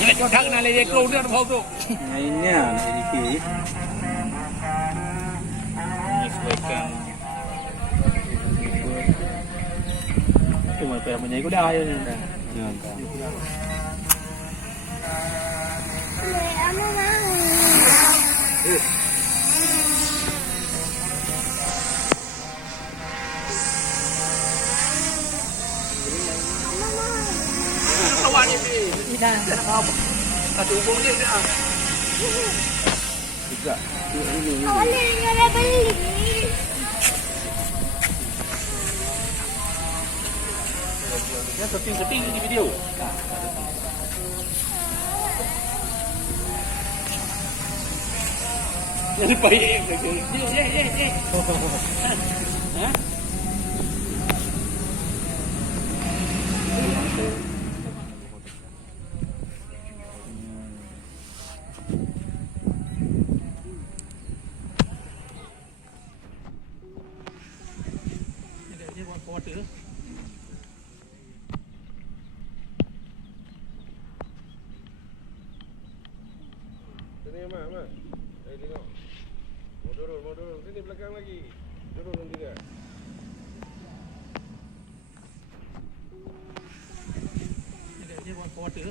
Ini cho thằng này lấy câu nữa không tuh? Mainnya ini ki. Menyesuaikan. Cuma kayak menyanyi kuda aja nih. Kawan ini. Tidak. Ada hubungnya dah. Juga. Boleh nggak beli? Ya setting di video. Jadi baik. Ye. Hah? Dia buat foto. Sini Mak. Tengok. Mau turun. Sini belakang lagi. Turun juga. Dia buat foto.